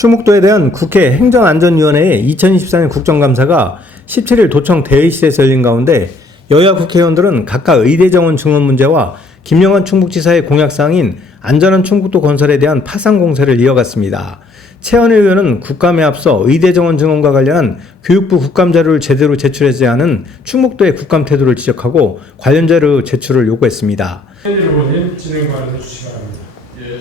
충북도에 대한 국회 행정안전위원회의 2024년 국정감사가 17일 도청 대의실에서 열린 가운데 여야 국회의원들은 각각 의대정원 증원 문제와 김영환 충북지사의 공약사항인 안전한 충북도 건설에 대한 파상 공세를 이어갔습니다. 최현일 의원은 국감에 앞서 의대정원 증원과 관련한 교육부 국감자료를 제대로 제출하지 않은 충북도의 국감 태도를 지적하고 관련 자료 제출을 요구했습니다. 최현일 의원님 진행 발언해 주시기 바랍니다. 예,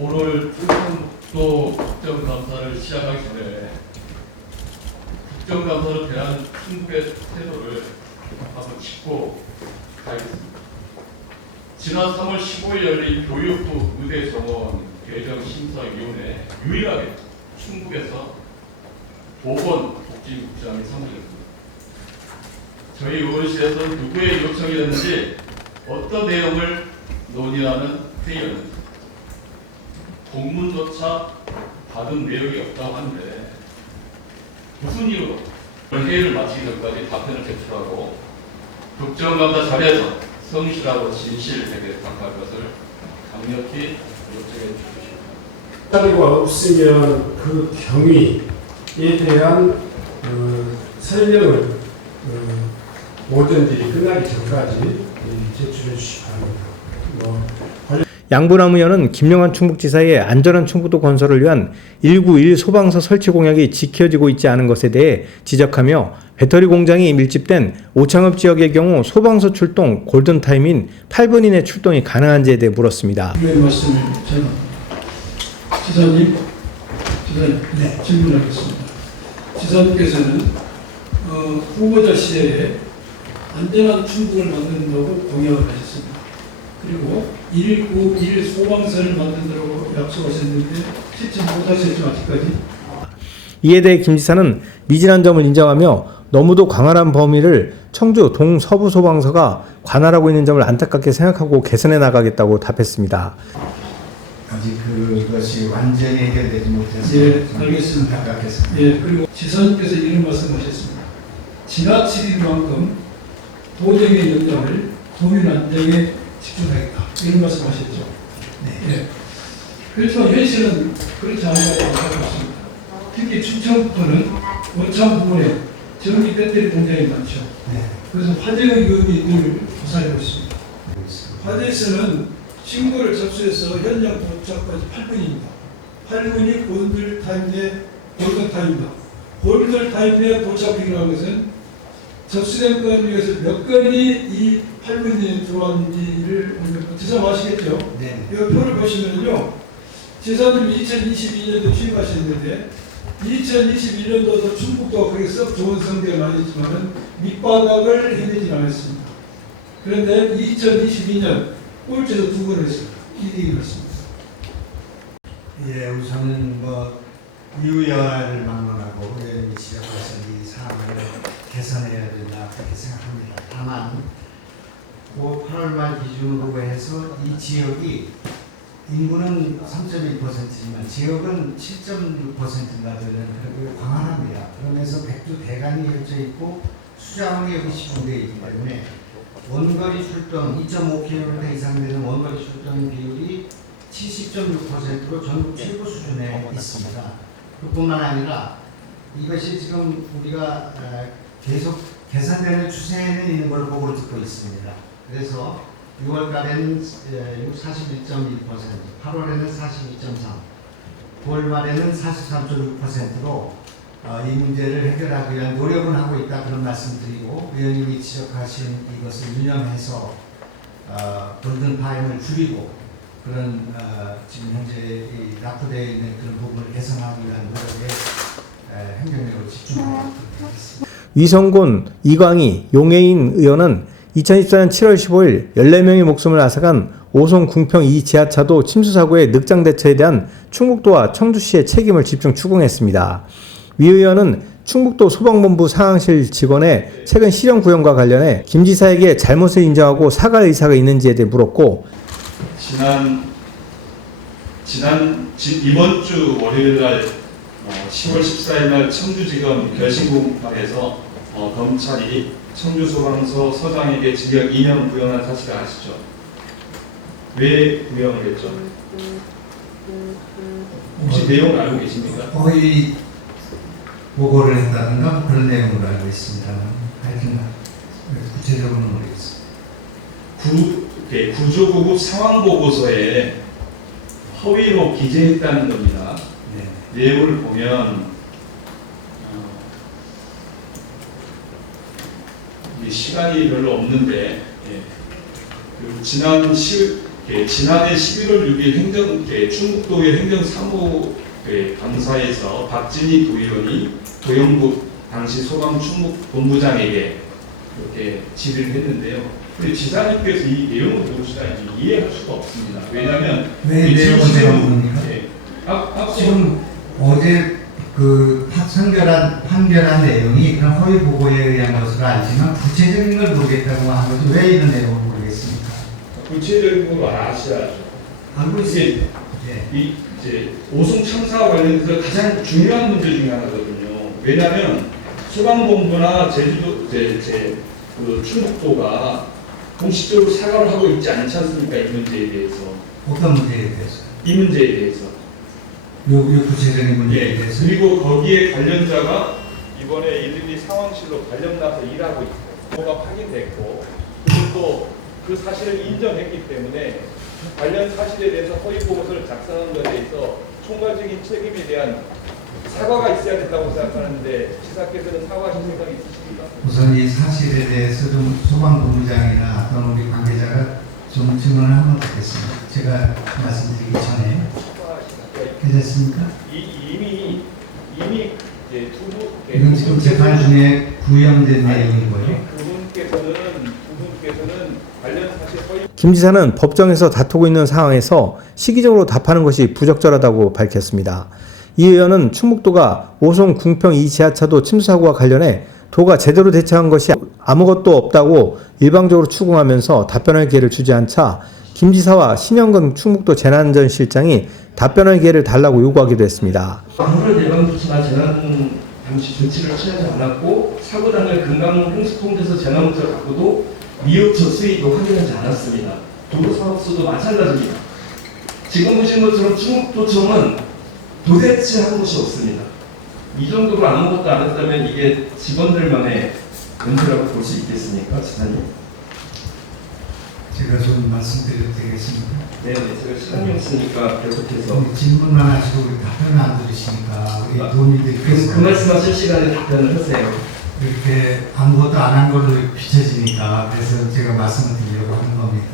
오늘 충북도 국정감사를 시작하기 전에 국정감사를 대한 충북의 태도를 한번 짚고 가겠습니다. 지난 3월 15일 열린 교육부 의대정원 개정심사위원회 유일하게 충북에서 보건복지국장이 선정됐습니다. 저희 의원실에서는 누구의 요청이었는지 어떤 내용을 논의하는 회의였는지 공문조차 받은 내용이 없다고 하는데 무슨 이유로 회의를 마치기 전까지 답변을 제출하고 국정감사 자리에서 성실하고 진실되게 답할 것을 강력히 요청해 주십시오. 자료가 없으면 그 경위에 대한 설명을 모든 일이 끝나기 전까지 제출해 주시기 바랍니다. 양부남 의원은 김영환 충북지사의 안전한 충북도 건설을 위한 191 소방서 설치 공약이 지켜지고 있지 않은 것에 대해 지적하며 배터리 공장이 밀집된 오창읍 지역의 경우 소방서 출동 골든타임인 8분 이내 출동이 가능한지에 대해 물었습니다. 말씀을 저는 지사님 네, 질문하겠습니다. 지사님께서는 후보자 시대에 안전한 충북을 만든다고 공약을 하셨습니다. 그리고 191 소방서를 만든다고 약속하셨는데 실천 못하셨죠 아직까지? 이에 대해 김 지사는 미진한 점을 인정하며 너무도 광활한 범위를 청주 동서부소방서가 관할하고 있는 점을 안타깝게 생각하고 개선해 나가겠다고 답했습니다. 아직 그것이 완전히 해결되지 못해서 예, 알겠습니다. 안타깝겠습니다. 예, 그리고 지사님께서 이런 말씀하셨습니다. 지나치는 만큼 도정의 역량을 도민 안정에 집중하겠다. 이런 말씀하셨죠. 네. 예. 그래서 현실은 그렇지 않은 것으로 생각합니다. 특히 충청도는 원창 부근에 전기 배터리 공장이 많죠. 네. 그래서 화재의 위험이 늘 고사하고 있습니다. 화재에서는 신고를 접수해서 현장 도착까지 8분입니다. 8분이 골든타임입니다. 골든타임에 도착이라는 것은 접수된 건 중에서 몇 건이 이 8분이 들어왔는지를 지사 아시겠죠? 네. 이 표를 보시면요. 지사님 2022년도 취임하셨는데 2021년도도 충북도가 그렇게 썩 좋은 성적은 아니지만 밑바닥을 해내지 않았습니다. 그런데 2022년 꼴찌에서 2번을 했습니다. 1등이 했습니다. 예, 우선은 유여를 막론하고 의원님이 지적하신 이 사항을 개선해야 된다 그렇게 생각합니다. 다만 8월 말 기준으로 해서 이 지역이 인구는 3.1%지만 지역은 7.6%인가 되는 그렇게 광활합니다. 그러면서 백두 대간이 펼쳐 있고 수자원이 여기 시공되어 있기 때문에 원거리 출동 2.5km 이상 되는 원거리 출동 비율이 70.6%로 전국 최고 수준에 있습니다. 그뿐만 아니라 이것이 지금 우리가 계속 개선되는 추세에는 있는 걸 보고 듣고 있습니다. 그래서 6월달에는 41.1%, 8월에는 42.3%, 9월 말에는 43.6%로 이 문제를 해결하기 위한 노력은 하고 있다 그런 말씀드리고 의원님이 지적하신 이것을 유념해서 골든타임을 줄이고 그런 지금 현재 납부되어 있는 그런 부분을 개선하기 위한 노력에 행정력을 집중하도록 하겠습니다. 위성곤, 이광희, 용해인 의원은 2024년 7월 15일 14명의 목숨을 앗아간 오송 궁평 2 지하차도 침수 사고의 늑장 대처에 대한 충북도와 청주시의 책임을 집중 추궁했습니다. 위 의원은 충북도 소방본부 상황실 직원의 최근 실형 구형과 관련해 김 지사에게 잘못을 인정하고 사과할 의사가 있는지에 대해 물었고 이번 주 월요일 날 10월 14일 날 청주지검 결신공판에서 검찰이 청주소방서 서장에게 징역 2년 구형한 사실을 아시죠? 왜 구형을 했죠? 혹시 내용을 알고 계십니까? 거의 보고를 했다든가 그런 내용으로 알고 있습니다. 하여튼 구체적으로는 모르겠습니다. 구조구급 상황 보고서에 허위로 기재했다는 겁니다. 네. 내용을 보면 시간이 별로 없는데 지난해 11월 6일 충북도의 행정사무 감사에서 박진희 도의원이 도영국 당시 소방 충북본부장에게 이렇게 질의를 했는데요. 근데 지사님께서 이 내용을 모르시다니 이해할 수가 없습니다. 왜냐하면 왜 이 내용을 지금 제가 모릅니까? 지금 어제 그 판결한 내용이 그런 허위 보고에 의한 것으로 알지만 구체적인 걸 모르겠다고 하는 것이 왜 이런 내용을 모르겠습니까? 구체적인 걸 아셔야죠. 알고 있습니다. 이 이제 오송 참사와 관련해서 가장 중요한 문제 중에 하나거든요. 왜냐하면 소방본부나 제주도 그 충북도가 공식적으로 사과를 하고 있지 않지 않습니까? 이 문제에 대해서. 어떤 문제에 대해서? 이 문제에 대해서. 요 구체적인 문제에 대해서. 그리고 거기에 관련자가 이번에 112 상황실로 관련나서 일하고 있고, 뭐가 확인됐고, 그리고 또 그 사실을 인정했기 때문에 관련 사실에 대해서 허위 보고서를 작성한 것에 대해서 총괄적인 책임에 대한 사과가 있어야 된다고 생각하는데 지사께서는 사과하실 생각이 있으십니까? 우선 이 사실에 대해서 좀 소방본부장이나 어떤 우리 관계자가 좀 증언을 한번 듣겠습니다. 제가 말씀드리기 전에. 괜찮습니까? 이미 이제 이건 지금 재판 중에 구형된 내용이고요. 그분께서는 관련 사실 허위 김 지사는 법정에서 다투고 있는 상황에서 시기적으로 답하는 것이 부적절하다고 밝혔습니다. 이 의원은 충북도가 오송 궁평 2지하차도 침수 사고와 관련해 도가 제대로 대처한 것이 아무것도 없다고 일방적으로 추궁하면서 답변할 기회를 주지 않자 김 지사와 신영근 충북도 재난안전실장이 답변할 기회를 달라고 요구하기도 했습니다. 아무런 예방 조치나 재난 당시 조치를 취하지 않았고 사고 당일 금강 홍수통에서 재난문서 갖고도 미흡 저수위도 확인하지 않았습니다. 도로 사업소도 마찬가지입니다. 지금 보신 것처럼 충북도청은 도대체 한 것이 없습니다. 이 정도로 아무것도 안 했다면 이게 직원들만의 문제라고 볼 수 있겠습니까, 지사님? 제가 좀 말씀드려도 되겠습니까? 네, 제가 시간이 없으니까 계속해서 질문만 하시고 우리 답변을 안 들으시니까 우리 도민들께서 그 말씀하실 시간에 답변을 하세요. 이렇게 아무것도 안 한 걸로 비춰지니까 그래서 제가 말씀을 드리려고 하는 겁니다.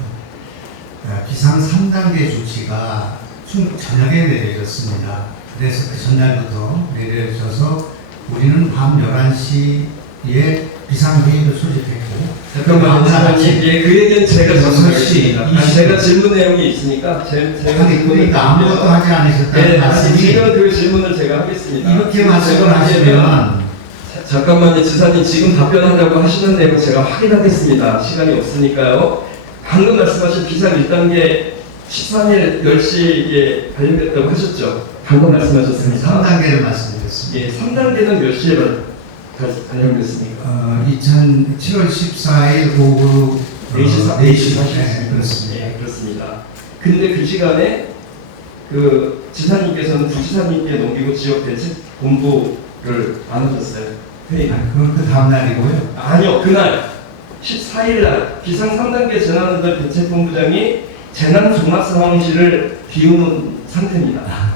비상 3단계 조치가 충북 전역에 내려졌습니다. 그래서 그 전날부터 내려져서 우리는 밤 11시에 비상회의를 소집했고 잠깐만요. 예, 그 얘기는 제가 여섯 전하겠습니다. 시 제가 질문 내용이 있으니까 제가 아니 그러니까 아무것도 하지 않으셨다는 네, 말씀이 지금 그 질문을 제가 하겠습니다. 이렇게 말씀을 제가 하시면 잠깐만요, 지사님 지금 답변하려고 하시는 내용 제가 확인하겠습니다. 시간이 없으니까요. 방금 말씀하신 비상 1단계 13일 10시에 발령됐다고 하셨죠? 방금 말씀하셨습니다. 3단계를 말씀드렸습니다. 예, 3단계는 몇 시에 발령됐습니까? 7월 14일 오후 4시 40분. 네, 그렇습니다. 예, 그렇습니다. 근데 그 시간에 그 지사님께서는 부지사님께 넘기고 지역 대책 본부를 안 하셨어요. 회의. 그건 그 다음 날이고요. 아니요, 그날 14일 날 비상 3단계 재난안전 대책본부장이 재난종합상황실을 비우는 상태입니다.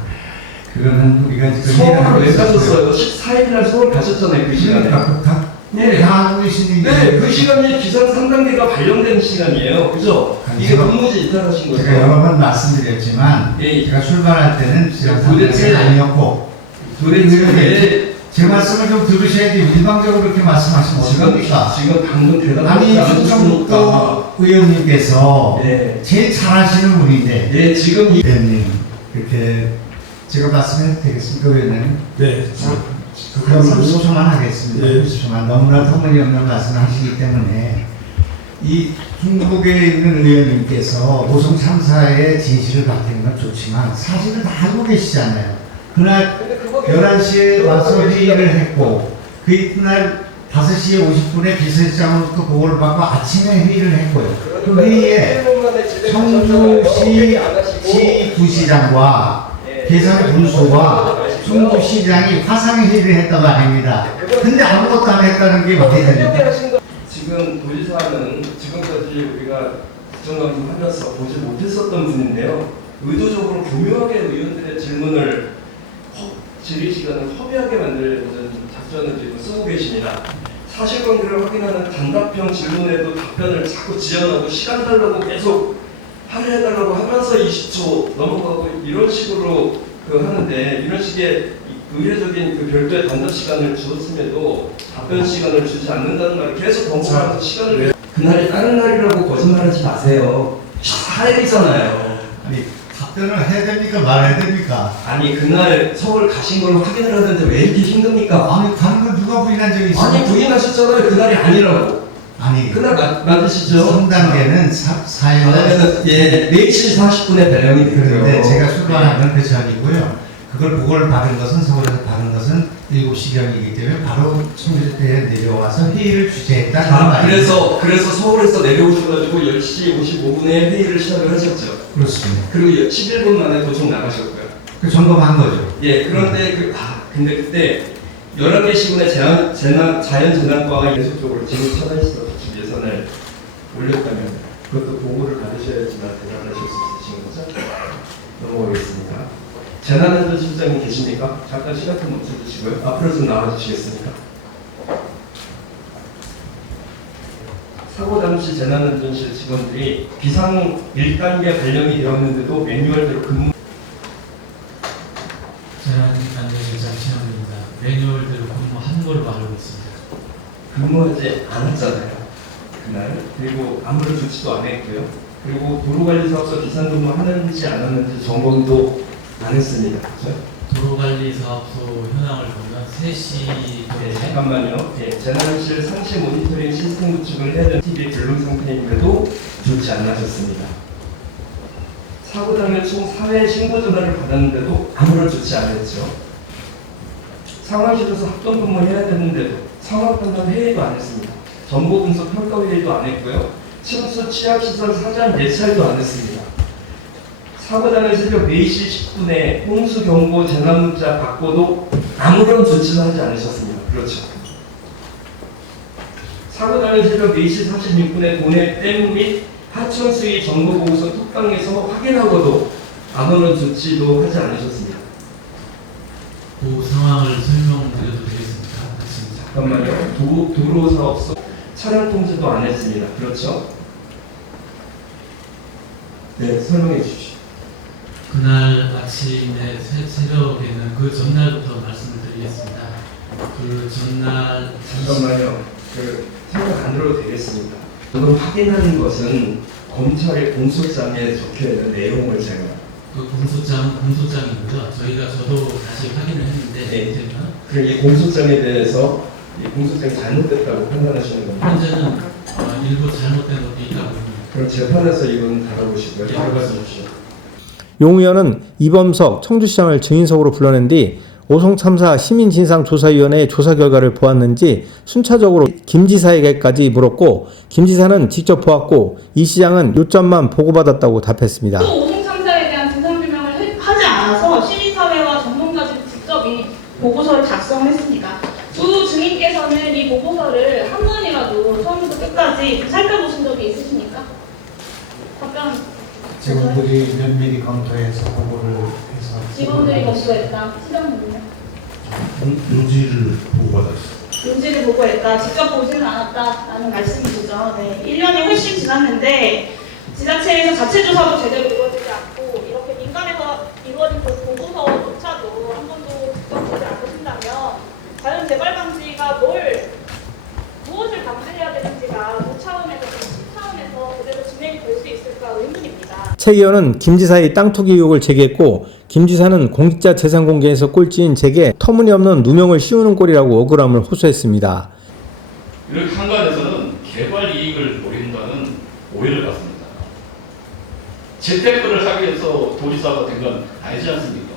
그거는 우리가 지금 서울을 왜 가셨어요? 14일 날 서울 가셨잖아요, 그 시간에. 다 하고 계시는 네, 그 시간이 비상 3단계가 발령된 시간이에요. 그죠? 아니, 이게 제가- 근무지 이탈하신 거죠? 제가 여러 번 말씀드렸지만 예. 제가 출발할 때는 비상 도대체- 3단계가 아니었고 도대체 왜 제 말씀을 좀 들으셔야지 일방적으로 그렇게 말씀하시면 어떡합니까? 지금 방금 아니 대답하지 않으셨으니까. 충청북도 의원님께서 네. 제일 잘하시는 분인데 네, 지금 이 의원님 이렇게 제가 말씀해도 되겠습니까, 의원님? 네. 그럼 50초만 하겠습니다. 네. 50초만. 너무나 터무니없는 말씀을 하시기 때문에 이 중국에 있는 의원님께서 오송 참사의 진실을 밝히는 건 좋지만 사실은 다 알고 계시잖아요. 그날 11시에 와서 회의를 했고 그 이튿날 5시 50분에 비서실장으로부터 보고를 받고 아침에 회의를 했고요. 그 회의에 청주시 이 부시장과 계산 군수와 중부시장이 화상회의를 했다고 아닙니다. 근데 아무것도 안 했다는 게 말이 됩니까? 지금 도지사는 지금까지 우리가 국정감사 하면서 보지 못했었던 분인데요. 의도적으로 교묘하게 의원들의 질문을 질의 시간을 허비하게 만드는 작전을 지금 쓰고 계십니다. 사실관계를 확인하는 단답형 질문에도 답변을 자꾸 지연하고 시간 달라고 계속 할애해달라고 하면서 20초 넘어가고 이런 식으로 하는데, 이런 식의 의례적인 별도의 단답 시간을 주었음에도 답변 시간을 주지 않는다는 말을 계속 반복하면서 시간을 그날이 다른 날이라고 거짓말하지 마세요. 하얘이잖아요. 아니, 답변을 해야 됩니까? 말해야 됩니까? 아니 그날 서울 가신 걸 확인을 하는데 왜 이렇게 힘듭니까? 아니, 가는 건 누가 부인한 적이 있어요? 아니 부인하셨잖아요. 그날이 아니라고. 아니, 그날 맞으시죠? 3단계는 4일날 그러면은 4시 40분에 배령이 그런데 되고요. 제가 출발한 건 그 전이고요. 그걸 보고를 받은 것은 서울에서 받은 것은 7시경이기 때문에 바로 청주대에 내려와서 회의를 주재했다. 그래서 서울에서 내려오셔가지고 10시 55분에 회의를 시작을 하셨죠. 그렇습니다. 그리고 11분 만에 도청 나가셨고요. 그 점검한 거죠. 예, 그런데 근데 그때 11개 시군의 자연재난과가 계속적으로 지금 차단시설 구축 예산을 올렸다면 그것도 보고를 받으셔야지만 대답하실 수 있으신 거죠? 넘어가겠습니다. 재난안전실장님 계십니까? 잠깐 시간 좀 멈춰주시고요. 앞으로 좀 나와주시겠습니까? 사고 당시 재난안전실 직원들이 비상 1단계 발령이 되었는데도 매뉴얼대로 근무. 재난안전실장 신영입니다. 매뉴얼대로 근무한 걸로 알고 있습니다. 근무하지 않았잖아요. 그날. 그리고 아무런 조치도 안 했고요. 그리고 도로관리사업소 비상근무 하는지 안 하는지 점검도 안 했습니다. 그렇죠? 도로관리사업소 현황을 보면 3시 네, 잠깐만요. 네, 재난실 상시 모니터링 시스템 구축을 해야 되는 TV 불능 상태인데도 조치 안 하셨습니다. 사고 당일 총 4회 신고 전화를 받았는데도 아무런 조치 안 했죠. 상황실에서 합동 근무해야 되는데도 상황 판단 회의도 안 했습니다. 정보 분석 평가 회의도 안 했고요. 침수 취약시설 사전 예찰도 안 했습니다. 사고 당일 새벽 4시 10분에 홍수 경보 재난 문자 받고도 아무런 조치도 하지 않으셨습니다. 그렇죠. 사고 당일 새벽 4시 46분에 도내 댐 및 하천 수위 정보 보고서 톡방에서 확인하고도 아무런 조치도 하지 않으셨습니다. 그 상황을 설명드려도 되겠습니까? 같습니다. 잠깐만요. 도로사업소 차량 통제도 안 했습니다. 그렇죠? 네, 설명해 주십시오. 그날 아침에 새벽에는 그 전날부터 말씀을 드리겠습니다. 그 전날 잠깐만요. 설명 안 들어도 되겠습니다. 저는 확인하는 것은 검찰의 공소장에 적혀있는 내용을 제가 그 공소장이고요. 저도 다시 확인을 했는데 네. 그럼 이 공소장에 대해서 이 공소장이 잘못됐다고 판단하시는 겁니다. 현재는 일부 잘못된 것도 있다고 봅니다. 그럼 재판에서 이건 다뤄보시고요. 네. 들어가 주십시오. 용 의원은 이범석 청주시장을 증인석으로 불러낸 뒤 오송 참사 시민진상조사위원회의 조사 결과를 보았는지 순차적으로 김 지사에게까지 물었고, 김 지사는 직접 보았고 이 시장은 요점만 보고받았다고 답했습니다. 또 오송 참사에 대한 진상규명을 하지 않아서 시민사회와 전문가들이 직접 이 보고서를 작성했습니다. 두 증인께서는 이 보고서를 한 번이라도 처음부터 끝까지 살펴보신 적이 있으십니까? 답변. 직원들이 면밀히 검토해서 보고를 해서 직원들이 검토했다. 시장님은요? 요지를 보고받았어요. 요지를 보고했다. 직접 보지는 않았다라는 말씀이시죠. 네. 1년이 훨씬 지났는데 지자체에서 자체조사도 제대로 이루어지지 않고 이렇게 민간에서 이루어진 그 보고서조차도 한 번도 직접 보지 않으신다면 자연 재발 방지가 무엇을 방지해야 되는지가 도 차원에서 시 차원에서 제대로 진행이 될 수 있을까 의문입니다. 최 의원은 김 지사의 땅 투기 의혹을 제기했고, 김 지사는 공직자 재산 공개에서 꼴찌인 제게 터무니없는 누명을 씌우는 꼴이라고 억울함을 호소했습니다. 이렇게 한간에서는 개발 이익을 노린다는 오해를 받습니다. 재테크를 하기 위해서 도지사가 된 건 아니지 않습니까?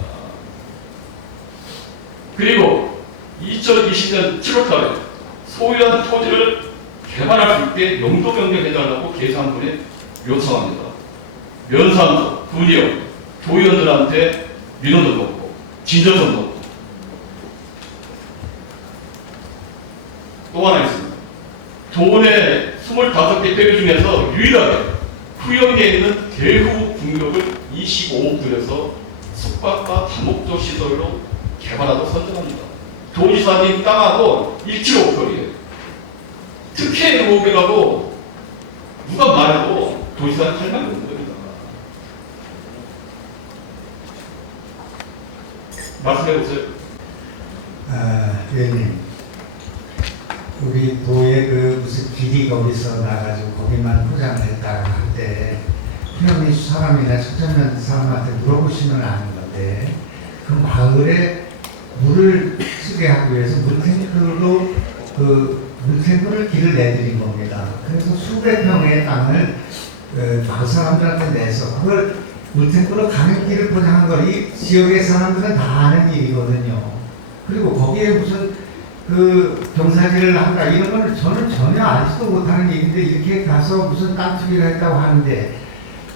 그리고 2020년 7월달에 소유한 토지를 개발할 수 있게 용도 변경해달라고 계산군에 요청합니다. 면상도, 분리형, 도의원들한테 민원도 넣고 진정도 넣고 또 하나 있습니다. 도원의 25개 대교 중에서 유일하게 후영에 있는 대후 국역을 25구에서 숙박과 다목적 시설로 개발하고 선정합니다. 도지사님 땅하고 1km 특혜 의혹이라고 누가 말해도 도지사는 할 말이 없는 겁니다. 말씀해 보세요. 의원님, 우리 도에 그 무슨 비리 거기서 나가지고 거기만 포장을 했다가 할때 그냥 이 사람이나 청천면 사람한테 물어보시면 아는 건데 그 마을에 물을 쓰게 하기 위해서 물탱크로 물탱크를 길을 내드린 겁니다. 그래서 수백 평의 땅을 마을 사람들한테 내서 그걸 물탱크로 가는 길을 포장한 거 이 지역의 사람들은 다 아는 일이거든요. 그리고 거기에 무슨 그 경사지를 한다 이런 걸 저는 전혀 알지도 못하는 얘기인데 이렇게 가서 무슨 땅 투기를 했다고 하는데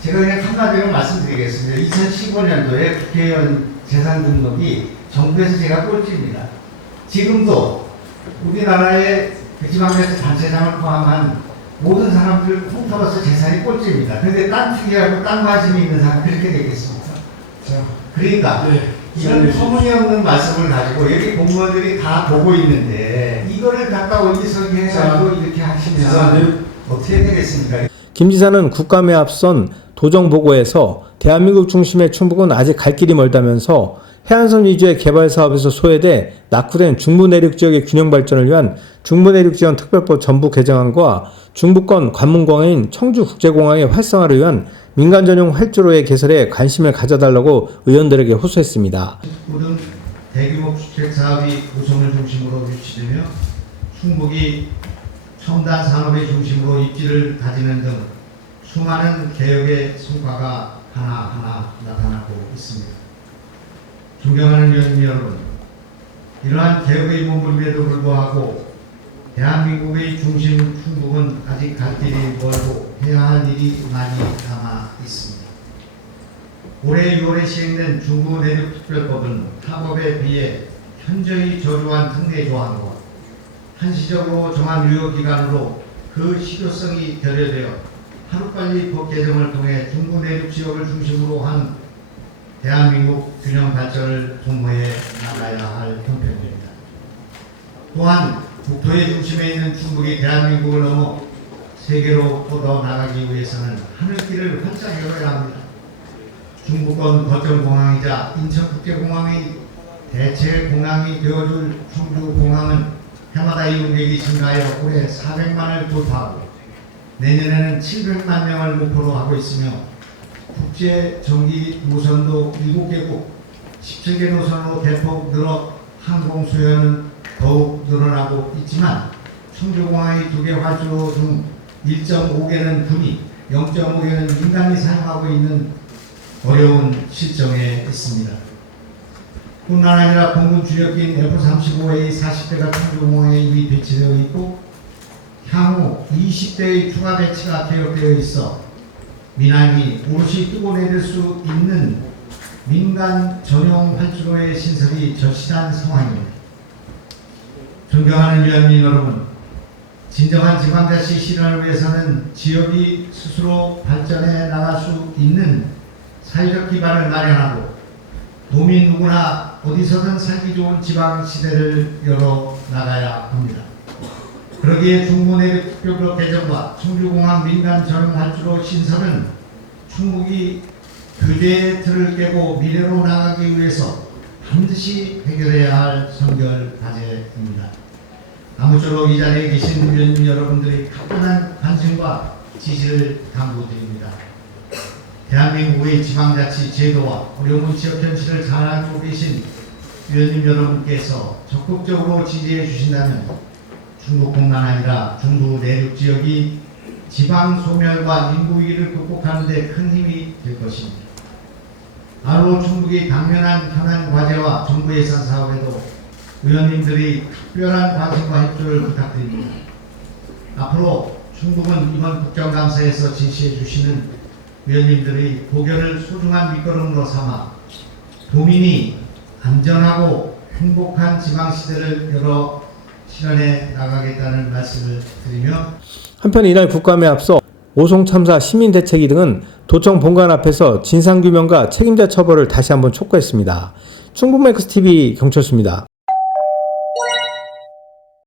제가 그냥 한마디로 말씀드리겠습니다. 2015년도에 국회의원 재산 등록이 정부에서 제가 꼴찌입니다. 지금도 우리나라의 지방자치 단체장을 포함한 모든 사람들 통틀어서 재산이 꼴찌입니다. 그런데 땅 투기하고 땅 관심이 있는 사람 그렇게 되겠습니까? 그러니까 이런 터무니없는 말씀을 가지고 여기 공무원들이 다 보고 있는데 이거를 갖다 어디서 해가지고 이렇게 하시면 어떻게 되겠습니까? 김 지사는 국감에 앞선 도정보고에서 대한민국 중심의 충북은 아직 갈 길이 멀다면서 해안선 위주의 개발 사업에서 소외돼 낙후된 중부내륙 지역의 균형 발전을 위한 중부내륙지원 특별법 전부 개정안과 중부권 관문공항인 청주국제공항의 활성화를 위한 민간 전용 활주로의 개설에 관심을 가져달라고 의원들에게 호소했습니다. 모든 대규모 주택 사업이 우선을 중심으로 유치되며 충북이 첨단 산업의 중심으로 입지를 다지는 등 수많은 개혁의 성과가 하나하나 나타나고 있습니다. 존경하는 위원님 여러분, 이러한 개혁의 몸부림에도 불구하고 대한민국의 중심 충북은 아직 갈 길이 멀고 해야 할 일이 많이 남아 있습니다. 올해 6월에 시행된 중부내륙특별법은 타법에 비해 현저히 저조한 특례 조항과 한시적으로 정한 유효기간으로 그 실효성이 결여되어 하루빨리 법 개정을 통해 중부내륙 지역을 중심으로 한 대한민국 균형 발전을 도모해 나가야 할 형편입니다. 또한 국토의 중심에 있는 충북이 대한민국을 넘어 세계로 뻗어 나가기 위해서는 하늘길을 활짝 열어야 합니다. 중부권 거점공항이자 인천국제공항의 대체 공항이 되어줄 청주공항은 해마다 이용객이 증가하여 올해 400만을 돌파하고 내년에는 700만 명을 목표로 하고 있으며 국제 정기 노선도 7개국 17개 노선으로 대폭 늘어 항공 수요는 더욱 늘어나고 있지만 청주공항의 2개 활주로 중 1.5개는 군이, 0.5개는 민간이 사용하고 있는 어려운 실정에 있습니다. 뿐만 아니라 공군 주력기인 F-35A 40대가 청주공항에 이미 배치되어 있고 향후 20대의 추가 배치가 계획되어 있어 민항이 오롯이 뜨고 내릴 수 있는 민간 전용 활주로의 신설이 절실한 상황입니다. 존경하는 위원님 여러분, 진정한 지방자치 실현을 위해서는 지역이 스스로 발전해 나갈 수 있는 사회적 기반을 마련하고 도민 누구나 어디서든 살기 좋은 지방 시대를 열어 나가야 합니다. 그러기에 중부내륙특별법 개정과 청주공항 민간 전용 활주로 신설은 충북이 규제의 틀을 깨고 미래로 나가기 위해서 반드시 해결해야 할 선결 과제입니다. 아무쪼록 이 자리에 계신 위원님 여러분들의 각별한 관심과 지지를 당부드립니다. 대한민국의 지방자치 제도와 어려운 지역 현실을 잘 알고 계신 위원님 여러분께서 적극적으로 지지해 주신다면 충북뿐만 아니라 중부 내륙 지역이 지방 소멸과 인구 위기를 극복하는 데 큰 힘이 될 것입니다. 아울러 충북이 당면한 현안 과제와 정부 예산 사업에도 의원님들이 특별한 관심과 협조를 부탁드립니다. 앞으로 충북은 이번 국정감사에서 제시해 주시는 의원님들의 고견을 소중한 밑거름으로 삼아 도민이 안전하고 행복한 지방시대를 열어 실현해 나가겠다는 말씀을 드리며, 한편 이날 국감에 앞서 오송 참사 시민대책위 등은 도청 본관 앞에서 진상규명과 책임자 처벌을 다시 한번 촉구했습니다. 충북맥스TV 경철수입니다.